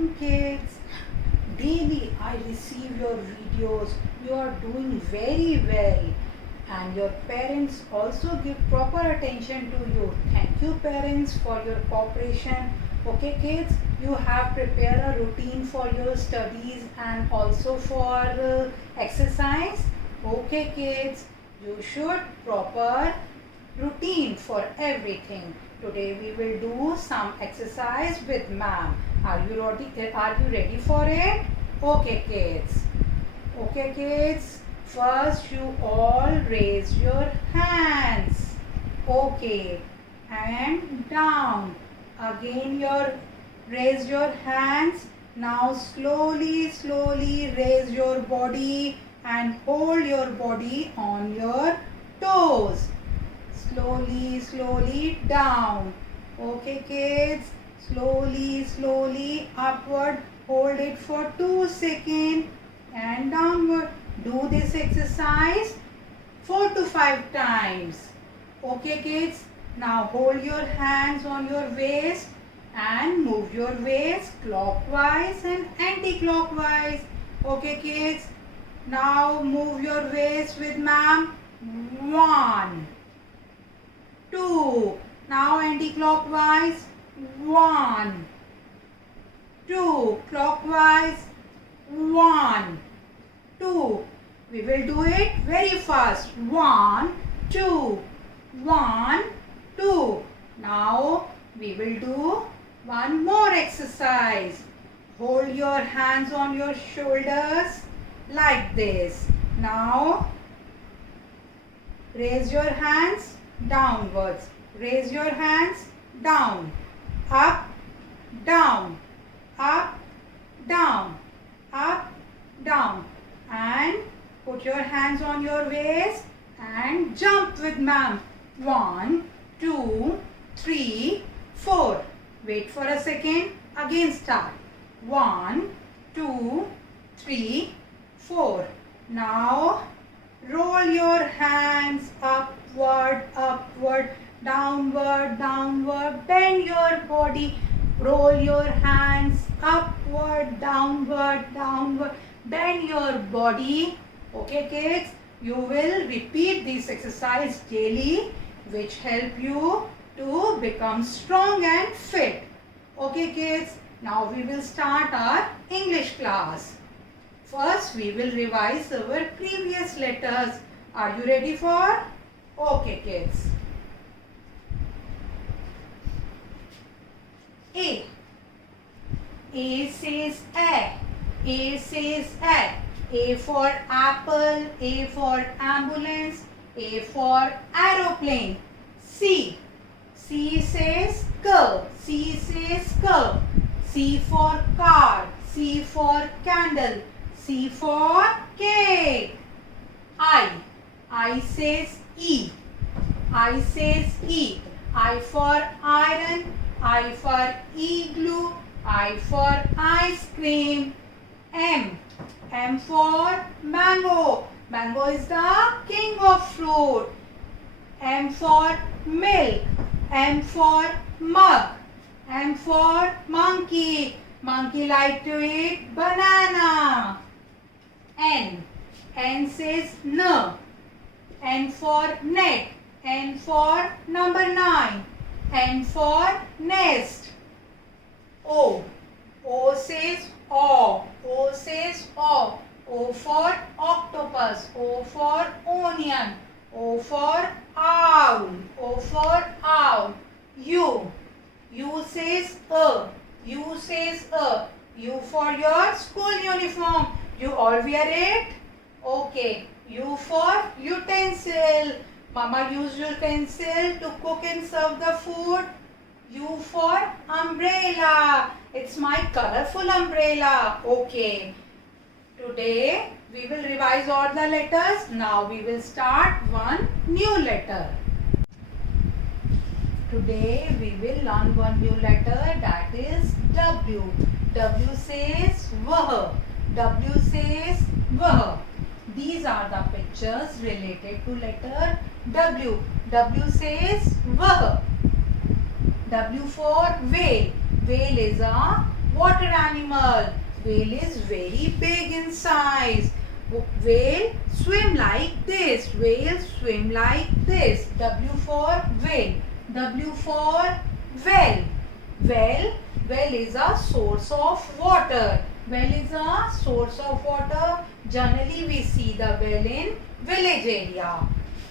morning, kids. Daily I receive your videos. You are doing very well. And your parents also give proper attention to you. Thank you, parents, for your cooperation. Okay, kids, you have prepared a routine for your studies and also for exercise. Okay, kids, you should proper routine for everything. Today we will do some exercise with ma'am. Are you ready for it? Okay, kids. Okay, kids. First you all raise your hands. Okay. And down. Again raise your hands. Now slowly raise your body and hold your body on your toes. Slowly down. Okay, kids. Slowly upward. Hold it for 2 seconds and downward. Do this exercise 4 to 5 times. Okay, kids. Now hold your hands on your waist and move your waist clockwise and anti-clockwise. Okay, kids. Now move your waist with ma'am. 1, 2. Now anti-clockwise. 1, 2. Clockwise. 1, 2. We will do it very fast. 1, 2. 1, 2. Now we will do one more exercise. Hold your hands on your shoulders like this. Now raise your hands downwards. Raise your hands down. Up, down. Up, down. Up, down. And put your hands on your waist and jump with ma'am. 1, 2, 3, 4. Wait for a second. Again start. 1, 2, 3, 4. Now roll your hands upward, downward. Bend your body. Roll your hands upward, downward. Bend your body. Okay, kids, you will repeat this exercise daily, which help you to become strong and fit. Okay, kids, now we will start our English class. First, we will revise our previous letters. Are you ready for? Okay, kids. A. A says A. A says A. A for apple. A for ambulance. A for aeroplane. C. C says C. C says C. C for car. C for candle. C for cake. I. I says E. I says E. I for iron. I for igloo. I for ice cream. M. M for mango. Mango is the king of fruit. M for milk. M for mug. M for monkey. Monkey like to eat banana. N. N says N. N for net. N for number 9. N for nest. O. O says O. O says O. O for octopus. O for onion. O for owl. O for owl. U. U says U says U for your school uniform. You all wear it? Okay. U for utensil. Mama used utensil to cook and serve the food. U for umbrella. It's my colorful umbrella. Okay. Today we will revise all the letters. Now we will start one new letter. Today we will learn one new letter, that is W. W says Vah. W says Vah. These are the pictures related to letter W. W says Vah. W for whale. Whale is a water animal. Whale is very big in size. Whale swim like this. Whale swim like this. W for whale. W for well. Well is a source of water. Well is a source of water. Generally we see the well in village area.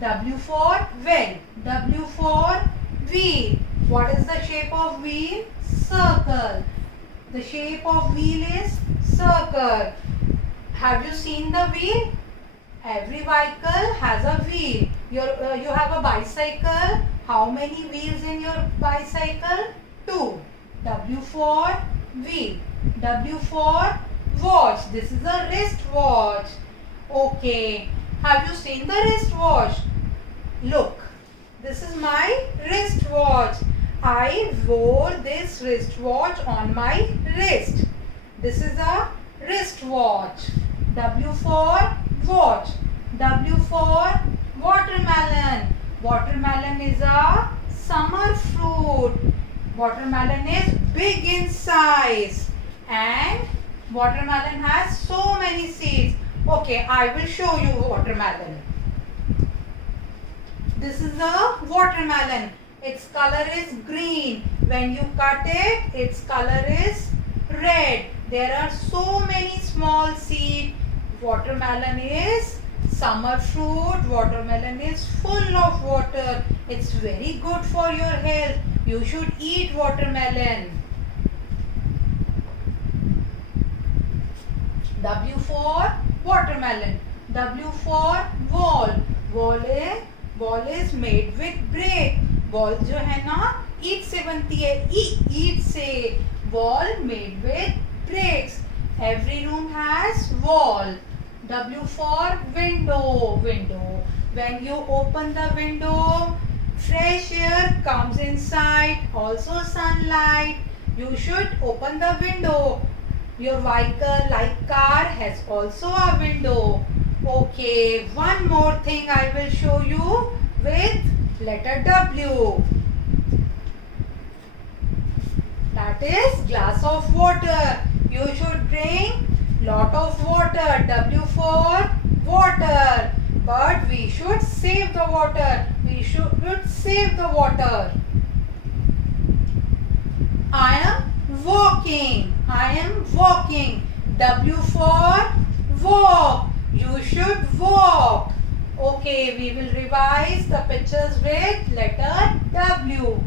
W for well. W for wheel. What is the shape of wheel? Circle. The shape of wheel is circle. Have you seen the wheel? Every vehicle has a wheel. You have a bicycle. How many wheels in your bicycle? 2. W for wheel. W for watch. This is a wrist watch. Okay. Have you seen the wrist watch? Look. This is my wrist watch. I wore this wristwatch on my wrist. This is a wristwatch. W for watch. W for watermelon. Watermelon is a summer fruit. Watermelon is big in size and watermelon has so many seeds. Okay, I will show you watermelon. This is a watermelon. Its color is green. When you cut it, its color is red. There are so many small seeds. Watermelon is summer fruit. Watermelon is full of water. It's very good for your health. You should eat watermelon. W for watermelon. W for wall. Wall is made with brick. Wall जो है ना ईट से बनती है. ईट से. Wall made with bricks. Every room has wall. W for window. When you open the window, fresh air comes inside. Also sunlight. You should open the window. Your vehicle like car has also a window. Okay, one more thing I will show you with letter W. That is glass of water. You should drink lot of water. W for water. But we should save the water. We should save the water. I am walking. W for walk. You should walk. Okay, we will revise the pictures with letter W.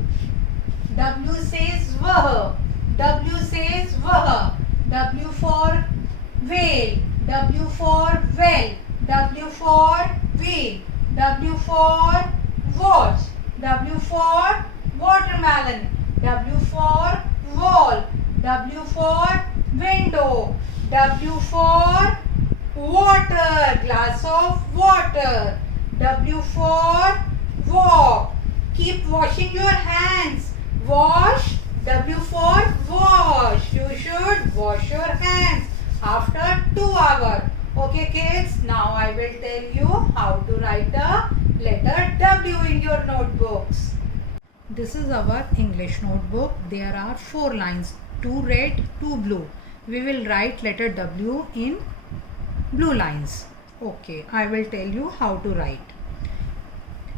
W says wah. W says wah. W for whale. W for well. W for wheel. W for watch. W for watermelon. W for wall. W for window. W for water, glass of water. W for walk. Keep washing your hands. Wash. W for wash. You should wash your hands after 2 hours. Okay kids, now I will tell you how to write the letter W in your notebooks. This is our English notebook. There are 4 lines, 2 red, 2 blue. We will write letter W in blue lines. Okay, I will tell you how to write.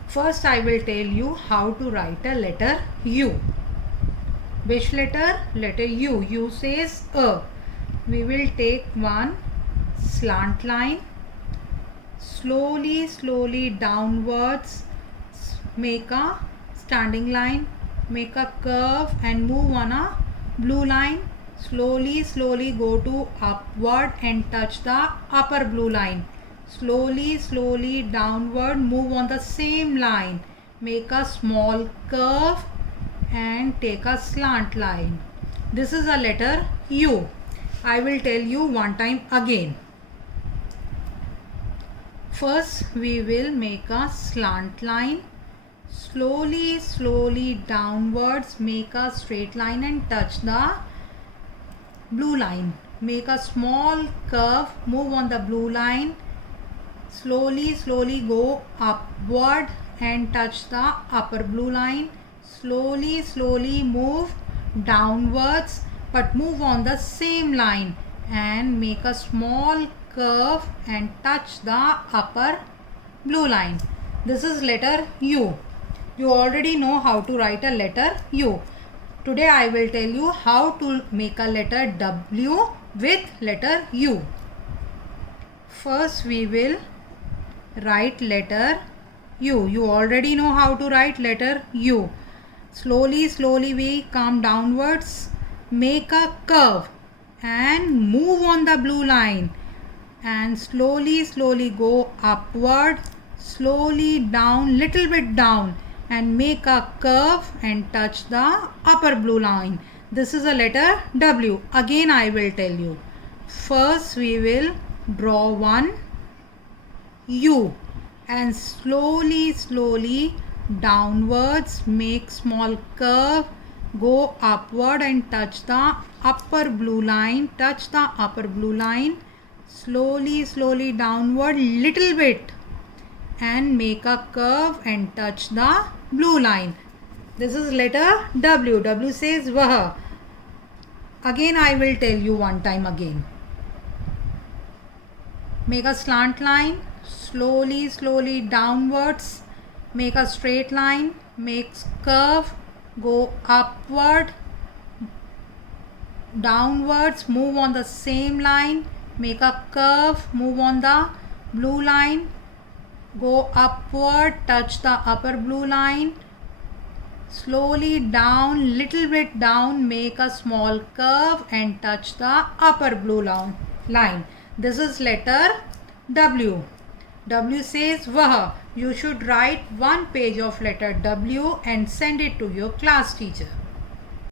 First I will tell you how to write a letter U. Which letter? Letter U. U says A. We will take one slant line, slowly downwards, make a standing line, make a curve and move on a blue line. Slowly go to upward and touch the upper blue line. Slowly downward, move on the same line, make a small curve and take a slant line. This is a letter U. I will tell you one time again. First we will make a slant line, slowly downwards, make a straight line and touch the blue line. Make a small curve, move on the blue line, slowly go upward and touch the upper blue line. Slowly move downwards, but move on the same line and make a small curve and touch the upper blue line. This is letter U. You already know how to write a letter U. Today I will tell you how to make a letter W with letter U. First we will write letter U. You already know how to write letter U. Slowly we come downwards, make a curve and move on the blue line, and slowly go upward, slowly down, little bit down, and make a curve and touch the upper blue line. This is a letter W. Again I will tell you. First we will draw one U and slowly downwards make small curve, go upward and touch the upper blue line, slowly downward little bit and make a curve and touch the blue line. This is letter W. W says Vah. Again I will tell you one time again. Make a slant line, slowly downwards, make a straight line, make curve, go upward, downwards, move on the same line, make a curve, move on the blue line, go upward, touch the upper blue line, slowly down, little bit down, make a small curve and touch the upper blue line. This is letter W. W says Vah. You should write one page of letter W and send it to your class teacher.